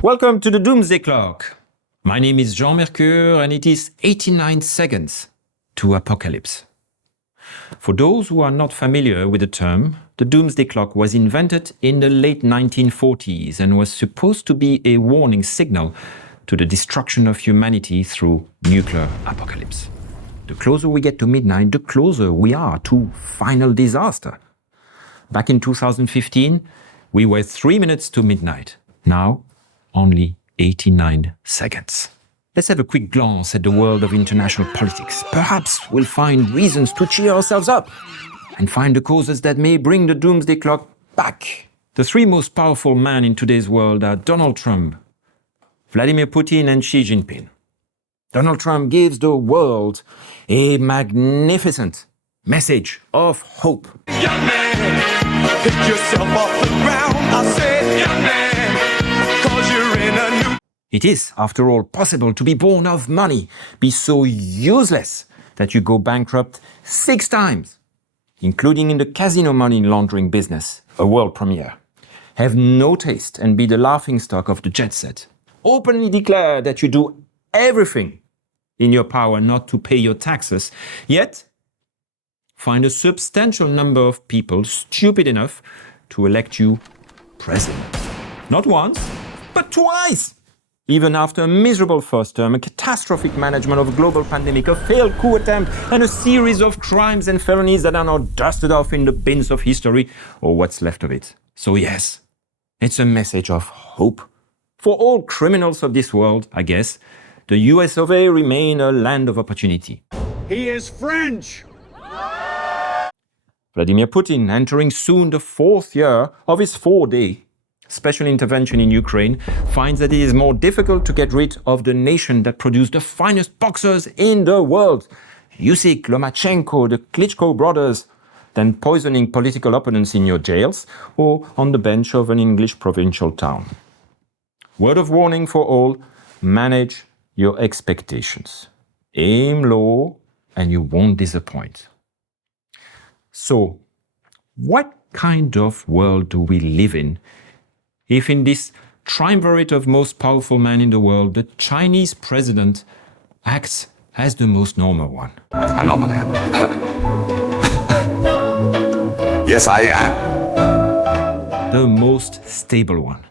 Welcome to the Doomsday Clock. My name is Jean Mercure and it is 89 seconds to apocalypse. For those who are not familiar with the term, the Doomsday Clock was invented in the late 1940s and was supposed to be a warning signal to the destruction of humanity through nuclear apocalypse. The closer we get to midnight, the closer we are to final disaster. Back in 2015, we were 3 minutes to midnight. Now, only 89 seconds. Let's have a quick glance at the world of international politics. Perhaps we'll find reasons to cheer ourselves up and find the causes that may bring the Doomsday Clock back. The three most powerful men in today's world are Donald Trump, Vladimir Putin, and Xi Jinping. Donald Trump gives the world a magnificent message of hope. Young man, pick yourself off the ground. I said, young man, 'cause you're in a new... It is, after all, possible to be born of money, be so useless that you go bankrupt 6 times, including in the casino money laundering business, a world premiere. Have no taste and be the laughingstock of the jet set. Openly declare that you do everything in your power not to pay your taxes, yet find a substantial number of people stupid enough to elect you president. Not once, but twice! Even after a miserable first term, a catastrophic management of a global pandemic, a failed coup attempt, and a series of crimes and felonies that are now dusted off in the bins of history, or what's left of it. So yes, it's a message of hope. For all criminals of this world, I guess, the US of A remain a land of opportunity. He is French! Vladimir Putin, entering soon the 4th year of his 4-day special intervention in Ukraine, finds that it is more difficult to get rid of the nation that produced the finest boxers in the world, Usyk, Lomachenko, the Klitschko brothers, than poisoning political opponents in your jails or on the bench of an English provincial town. Word of warning for all, manage your expectations. Aim low and you won't disappoint. So, what kind of world do we live in if in this triumvirate of most powerful men in the world, the Chinese president acts as the most normal one? I'm not man. Yes, I am. The most stable one.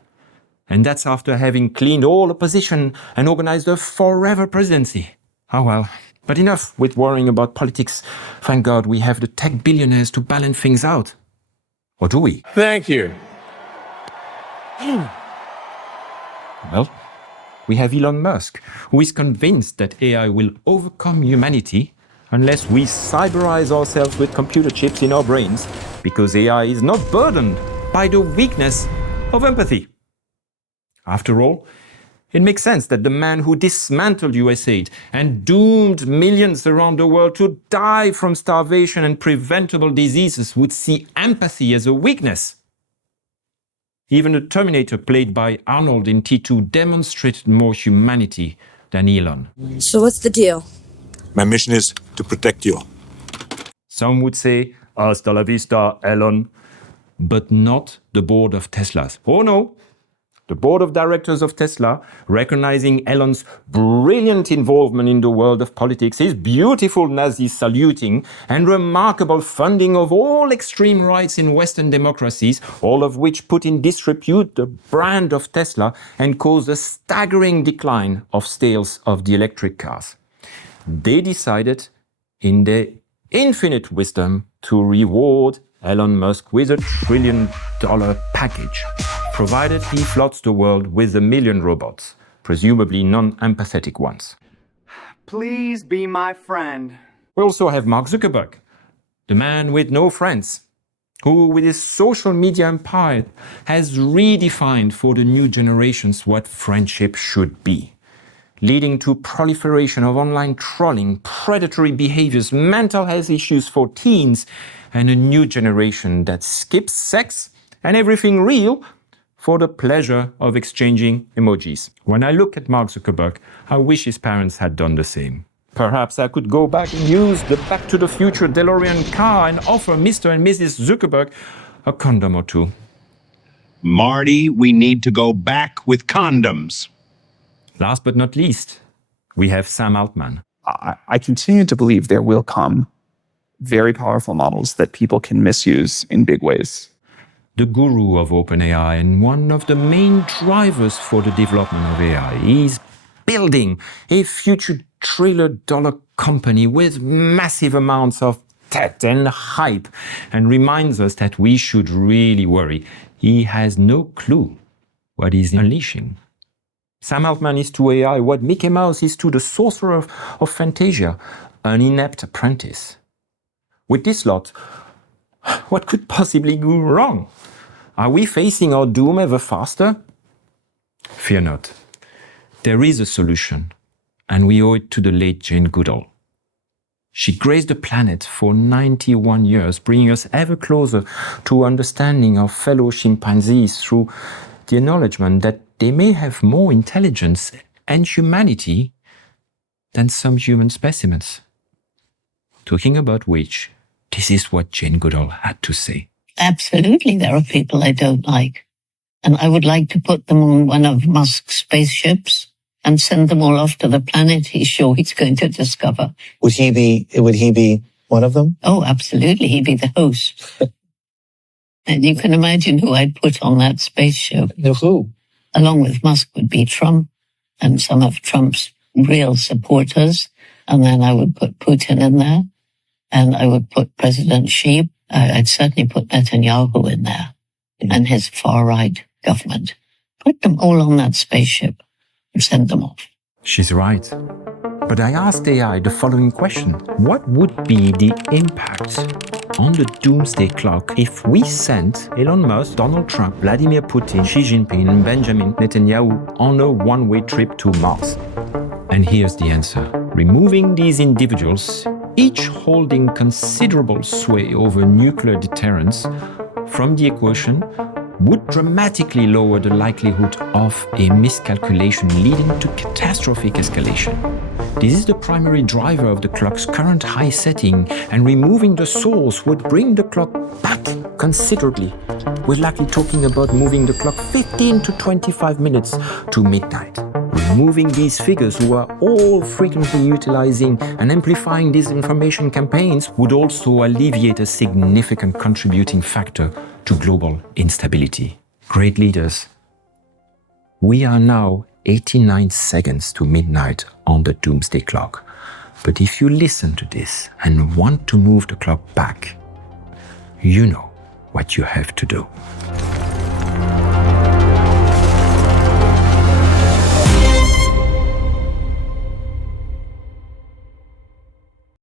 And that's after having cleaned all opposition and organized a forever presidency. Oh well. But enough with worrying about politics. Thank God we have the tech billionaires to balance things out. Or do we? Thank you. Well, we have Elon Musk, who is convinced that AI will overcome humanity unless we cyberize ourselves with computer chips in our brains, because AI is not burdened by the weakness of empathy. After all, it makes sense that the man who dismantled USAID and doomed millions around the world to die from starvation and preventable diseases would see empathy as a weakness. Even the Terminator played by Arnold in T2 demonstrated more humanity than Elon. So what's the deal? My mission is to protect you. Some would say, hasta la vista, Elon, but not the board of Tesla's. Oh no! The board of directors of Tesla, recognizing Elon's brilliant involvement in the world of politics, his beautiful Nazi saluting, and remarkable funding of all extreme rights in Western democracies, all of which put in disrepute the brand of Tesla and caused a staggering decline of sales of the electric cars. They decided, in their infinite wisdom, to reward Elon Musk with $1 trillion package, provided he floods the world with 1 million robots, presumably non-empathetic ones. Please be my friend. We also have Mark Zuckerberg, the man with no friends, who with his social media empire has redefined for the new generations what friendship should be, leading to proliferation of online trolling, predatory behaviors, mental health issues for teens, and a new generation that skips sex and everything real for the pleasure of exchanging emojis. When I look at Mark Zuckerberg, I wish his parents had done the same. Perhaps I could go back and use the Back to the Future DeLorean car and offer Mr. and Mrs. Zuckerberg a condom or two. Marty, we need to go back with condoms. Last but not least, we have Sam Altman. I continue to believe there will come very powerful models that people can misuse in big ways. The guru of OpenAI and one of the main drivers for the development of AI. He's building a future trillion-dollar company with massive amounts of tech and hype, and reminds us that we should really worry. He has no clue what he's unleashing. Sam Altman is to AI what Mickey Mouse is to the sorcerer of Fantasia, an inept apprentice. With this lot, what could possibly go wrong? Are we facing our doom ever faster? Fear not. There is a solution, and we owe it to the late Jane Goodall. She graced the planet for 91 years, bringing us ever closer to understanding our fellow chimpanzees through the acknowledgement that they may have more intelligence and humanity than some human specimens. Talking about which, this is what Jane Goodall had to say. Absolutely, there are people I don't like. And I would like to put them on one of Musk's spaceships and send them all off to the planet he's sure he's going to discover. Would he be one of them? Oh, absolutely. He'd be the host. And you can imagine who I'd put on that spaceship. Who? Along with Musk would be Trump and some of Trump's real supporters. And then I would put Putin in there. And I would put President Xi. I'd certainly put Netanyahu in there and his far-right government. Put them all on that spaceship and send them off. She's right. But I asked AI the following question. What would be the impact on the doomsday clock if we sent Elon Musk, Donald Trump, Vladimir Putin, Xi Jinping, and Benjamin Netanyahu on a one-way trip to Mars? And here's the answer. Removing these individuals, each holding considerable sway over nuclear deterrence, from the equation would dramatically lower the likelihood of a miscalculation leading to catastrophic escalation. This is the primary driver of the clock's current high setting, and removing the source would bring the clock back considerably. We're likely talking about moving the clock 15 to 25 minutes to midnight. Removing these figures who are all frequently utilizing and amplifying disinformation campaigns would also alleviate a significant contributing factor to global instability. Great leaders, we are now 89 seconds to midnight on the doomsday clock. But if you listen to this and want to move the clock back, you know what you have to do.